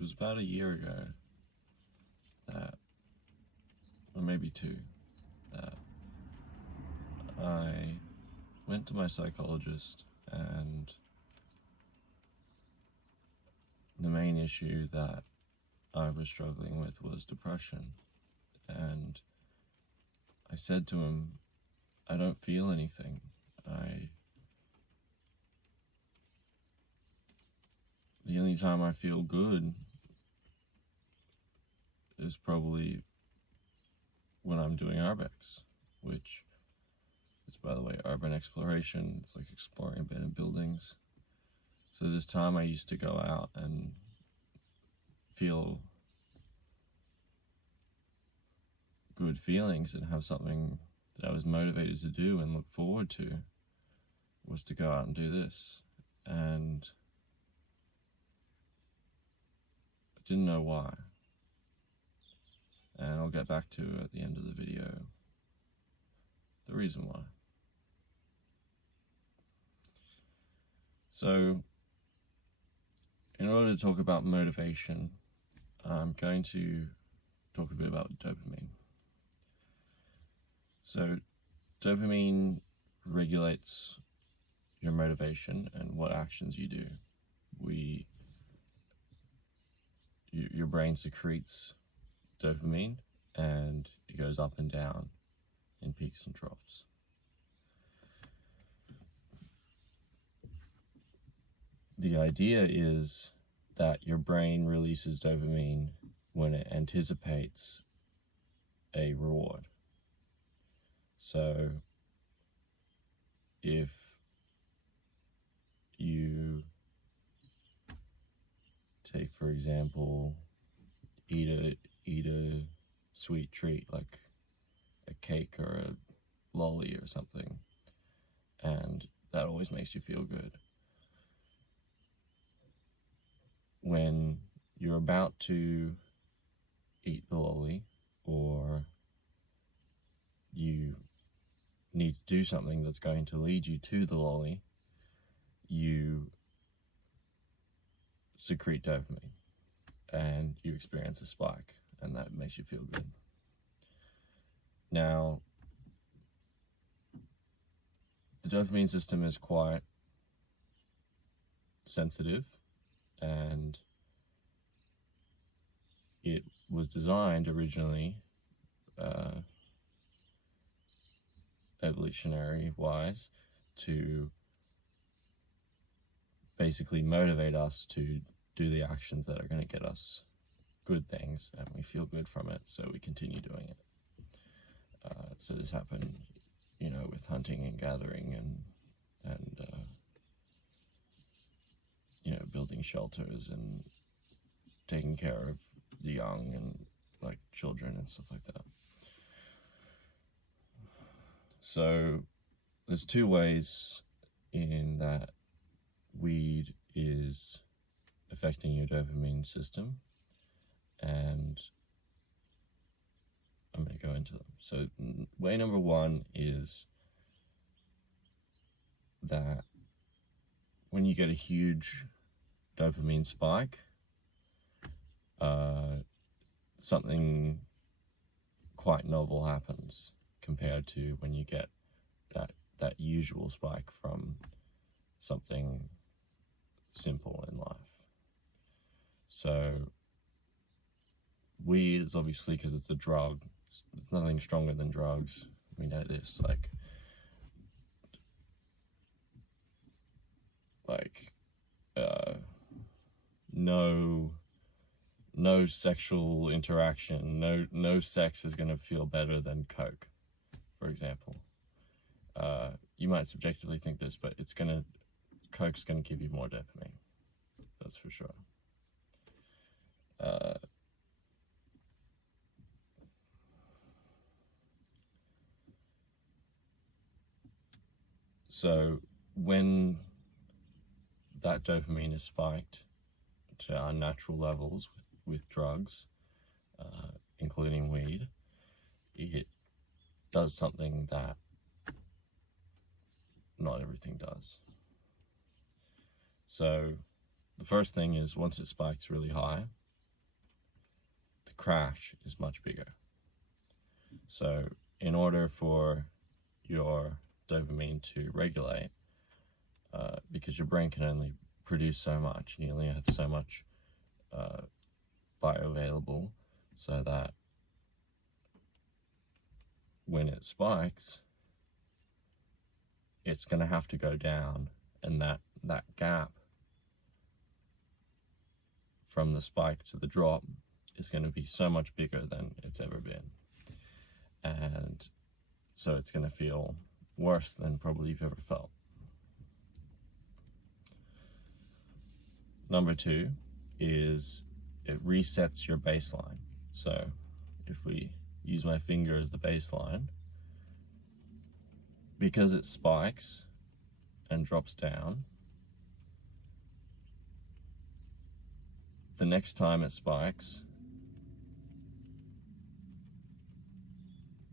it was about a year ago that, or maybe two, that I went to my psychologist, and the main issue that I was struggling with was depression. And I said to him, I don't feel anything. The only time I feel good is probably when I'm doing urbex, which is, by the way, urban exploration. It's like exploring abandoned buildings. So this time I used to go out and feel good feelings and have something that I was motivated to do and look forward to, was to go out and do this. And I didn't know why. And I'll get back to at the end of the video the reason why. So, in order to talk about motivation, I'm going to talk a bit about dopamine. So, dopamine regulates your motivation and what actions you do. Your brain secretes dopamine, and it goes up and down in peaks and troughs. The idea is that your brain releases dopamine when it anticipates a reward. So if you take, for example, eat a sweet treat like a cake or a lolly or something, and that always makes you feel good. When you're about to eat the lolly, or you need to do something that's going to lead you to the lolly, you secrete dopamine and you experience a spike, and that makes you feel good. Now, the dopamine system is quite sensitive, and it was designed originally, evolutionary wise, to basically motivate us to do the actions that are going to get us good things, and we feel good from it, so we continue doing it. So this happened, with hunting and gathering and building shelters and taking care of the young and like children and stuff like that. So there's two ways in that weed is affecting your dopamine system, and I'm going to go into them. So way number one is that when you get a huge dopamine spike, something quite novel happens compared to when you get that usual spike from something simple in life. So weed is obviously, because it's a drug, there's nothing stronger than drugs. We know this, like no sexual interaction, no sex is going to feel better than coke, for example. You might subjectively think this, but coke's gonna give you more dopamine, that's for sure. So when that dopamine is spiked to unnatural levels with drugs, including weed, it does something that not everything does. So the first thing is, once it spikes really high, crash is much bigger. So in order for your dopamine to regulate, because your brain can only produce so much, and you only have so much bioavailable, so that when it spikes, it's going to have to go down, and that gap from the spike to the drop is going to be so much bigger than it's ever been. And so it's going to feel worse than probably you've ever felt. Number 2 is it resets your baseline. So if we use my finger as the baseline, because it spikes and drops down, the next time it spikes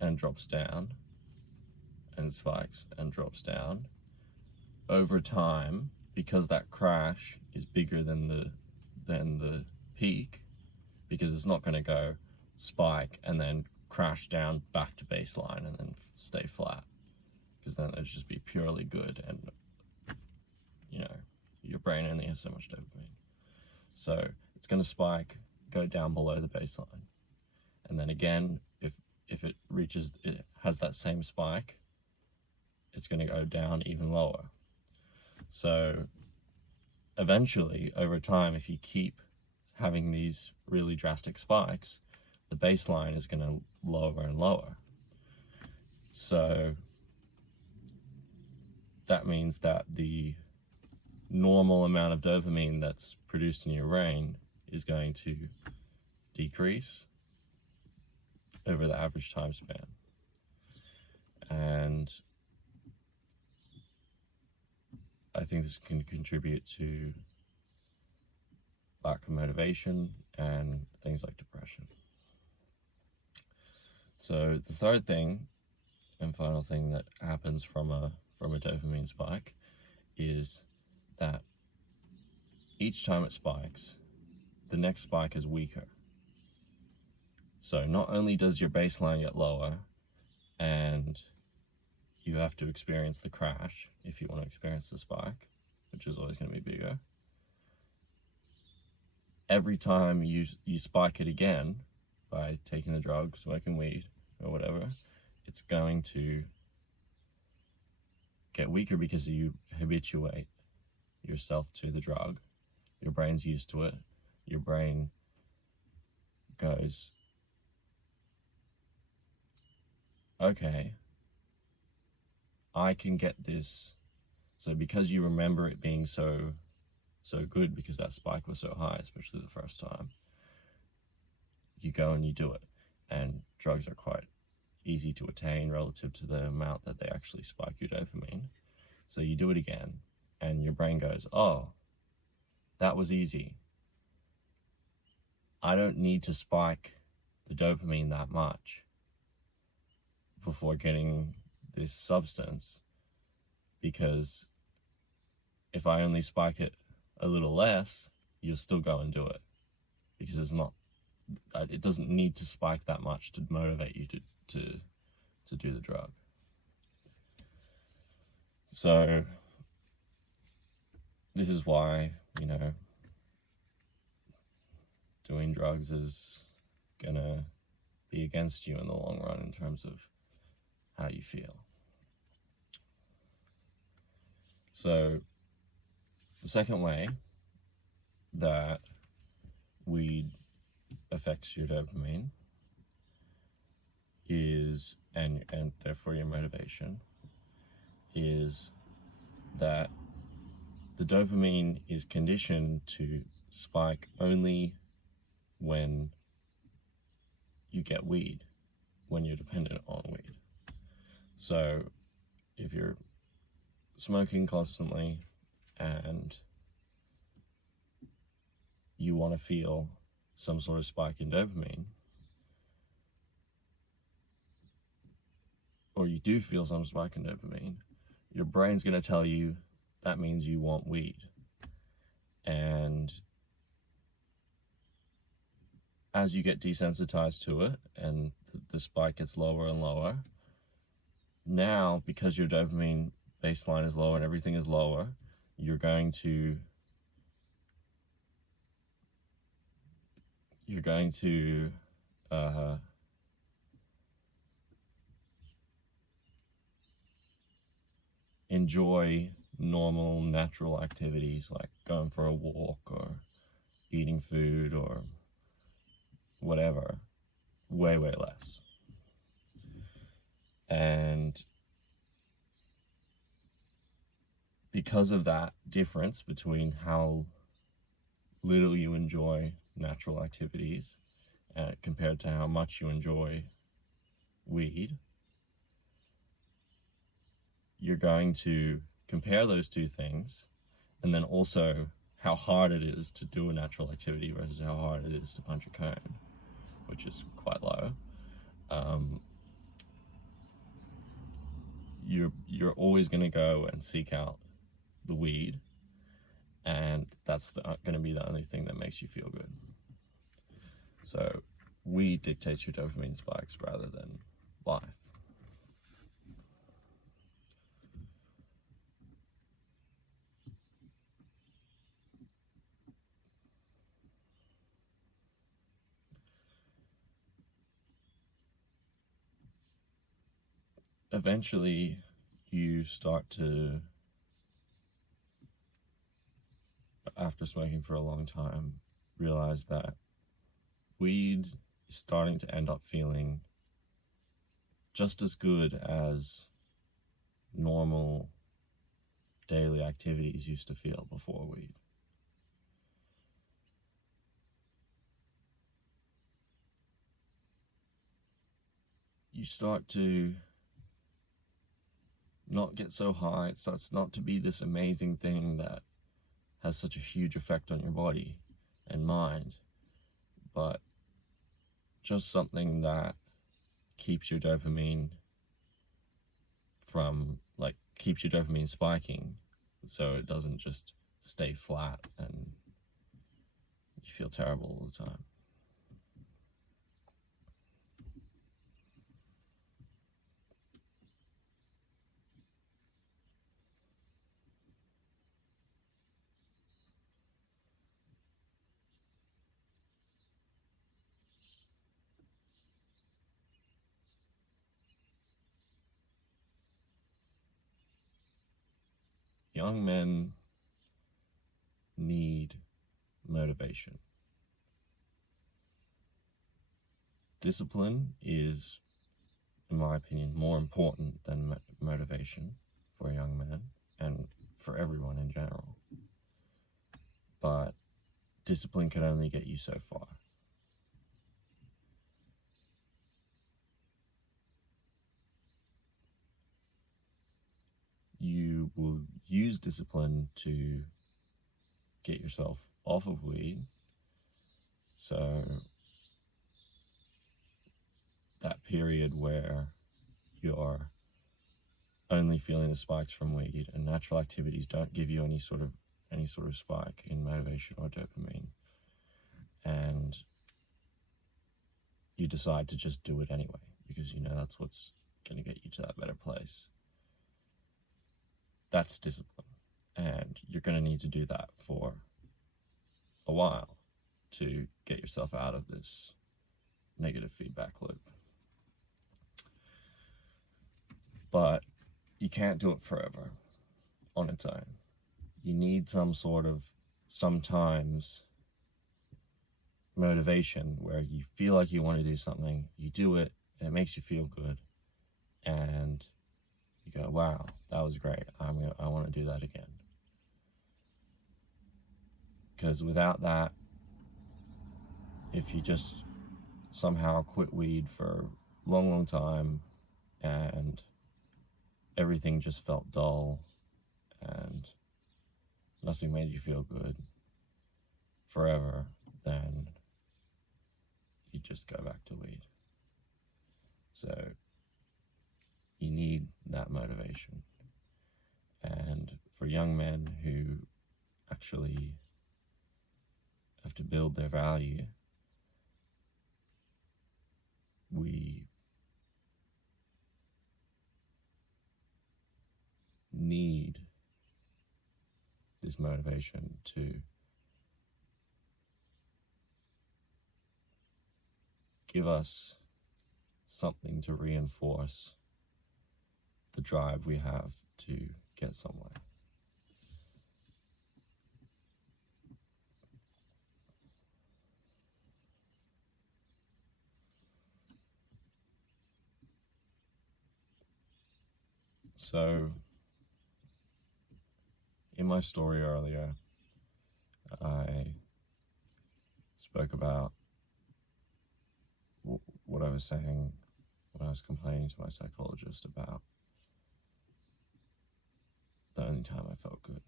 and drops down, and spikes and drops down, over time, because that crash is bigger than the peak, because it's not going to go spike and then crash down back to baseline and then stay flat, because then it'd just be purely good, and your brain only has so much dopamine. So it's going to spike, go down below the baseline, and then again, if it has that same spike, it's going to go down even lower. So eventually, over time, if you keep having these really drastic spikes, the baseline is going to lower and lower. So that means that the normal amount of dopamine that's produced in your brain is going to decrease over the average time span. And I think this can contribute to lack of motivation and things like depression. So the third thing and final thing that happens from a dopamine spike is that each time it spikes, the next spike is weaker. So not only does your baseline get lower, and you have to experience the crash if you want to experience the spike, which is always going to be bigger. Every time you spike it again by taking the drug, smoking weed, or whatever, it's going to get weaker because you habituate yourself to the drug. Your brain's used to it. Your brain goes, okay, I can get this. So because you remember it being so good because that spike was so high, especially the first time, you go and you do it. And drugs are quite easy to attain relative to the amount that they actually spike your dopamine. So you do it again, and your brain goes, oh, that was easy. I don't need to spike the dopamine that much before getting this substance, because if I only spike it a little less, you'll still go and do it, because it doesn't need to spike that much to motivate you to do the drug. So this is why, doing drugs is gonna be against you in the long run in terms of how you feel. So the second way that weed affects your dopamine is, and therefore your motivation, is that the dopamine is conditioned to spike only when you get weed, when you're dependent on weed. So if you're smoking constantly and you want to feel some sort of spike in dopamine, or you do feel some spike in dopamine, your brain's going to tell you that means you want weed. And as you get desensitized to it and the spike gets lower and lower, now because your dopamine baseline is lower and everything is lower, you're going to enjoy normal natural activities like going for a walk or eating food or whatever way less. And because of that difference between how little you enjoy natural activities compared to how much you enjoy weed, you're going to compare those two things, and then also how hard it is to do a natural activity versus how hard it is to punch a cone, which is quite low. You're always going to go and seek out the weed, and that's going to be the only thing that makes you feel good. So weed dictates your dopamine spikes rather than life. Eventually, you start to, after smoking for a long time, realize that weed is starting to end up feeling just as good as normal daily activities used to feel before weed. You start to not get so high. It starts not to be this amazing thing that has such a huge effect on your body and mind, but just something that keeps your dopamine spiking, so it doesn't just stay flat and you feel terrible all the time. Young men need motivation. Discipline is, in my opinion, more important than motivation for a young man and for everyone in general. But discipline can only get you so far. You will use discipline to get yourself off of weed. So that period where you're only feeling the spikes from weed and natural activities don't give you any sort of spike in motivation or dopamine, and you decide to just do it anyway because you know that's what's going to get you to that better place. That's discipline, and you're going to need to do that for a while to get yourself out of this negative feedback loop. But you can't do it forever on its own. You need sometimes motivation where you feel like you want to do something, you do it, and it makes you feel good, and you go, wow, that was great. I want to do that again. Because without that, if you just somehow quit weed for a long time and everything just felt dull and nothing made you feel good forever, then you just go back to weed. So you need that motivation. And for young men who actually have to build their value, we need this motivation to give us something to reinforce the drive we have to get somewhere. So, in my story earlier, I spoke about what I was saying when I was complaining to my psychologist about the only time I felt good.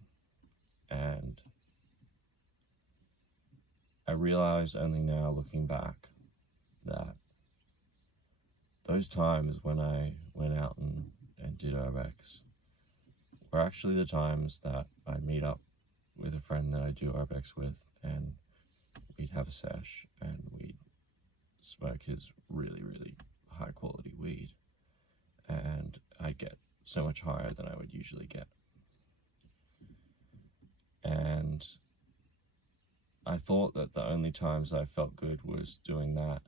And I realize only now, looking back, that those times when I went out and did urbex were actually the times that I'd meet up with a friend that I do urbex with, and we'd have a sesh and we'd smoke his really, really high quality weed, and I'd get so much higher than I would usually get. And I thought that the only times I felt good was doing that.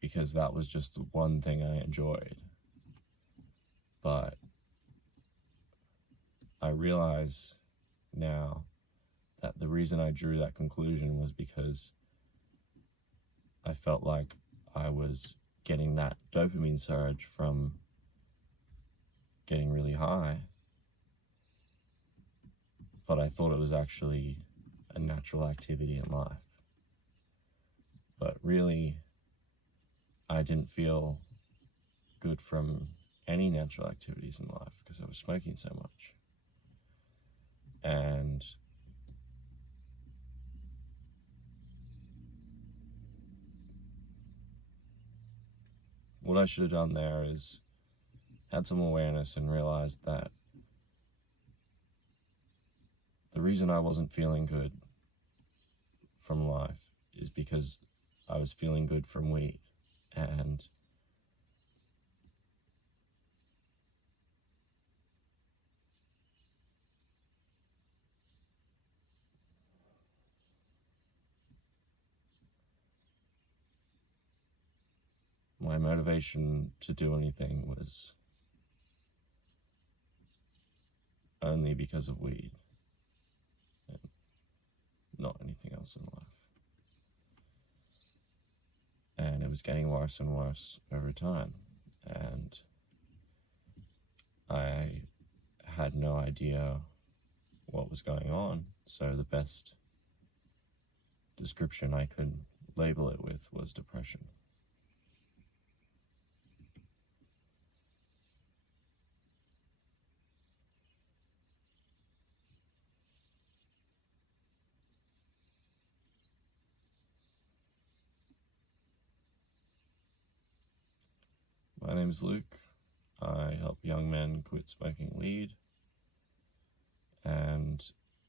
Because that was just the one thing I enjoyed. But I realize now that the reason I drew that conclusion was because I felt like I was getting that dopamine surge from getting really high, but I thought it was actually a natural activity in life. But really, I didn't feel good from any natural activities in life because I was smoking so much. And what I should have done there is had some awareness and realized that the reason I wasn't feeling good from life is because I was feeling good from weed. And my motivation to do anything was only because of weed and not anything else in life. And it was getting worse and worse over time, and I had no idea what was going on, so the best description I could label it with was depression. My name is Luke. I help young men quit smoking weed, and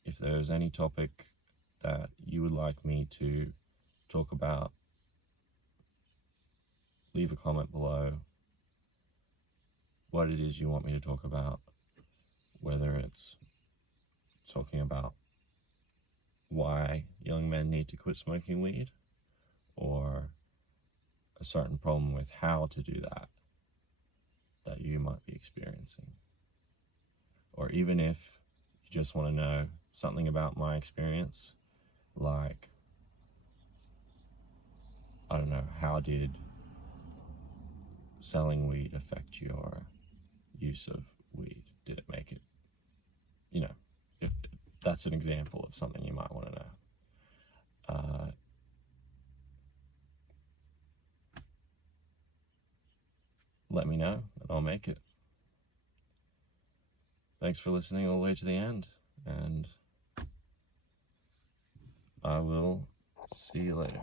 if there's any topic that you would like me to talk about, leave a comment below what it is you want me to talk about, whether it's talking about why young men need to quit smoking weed, or a certain problem with how to do that you might be experiencing. Or even if you just want to know something about my experience, like, I don't know, how did selling weed affect your use of weed? Did it make it, if that's an example of something you might want to know. Let me know and I'll make it. Thanks for listening all the way to the end, and I will see you later.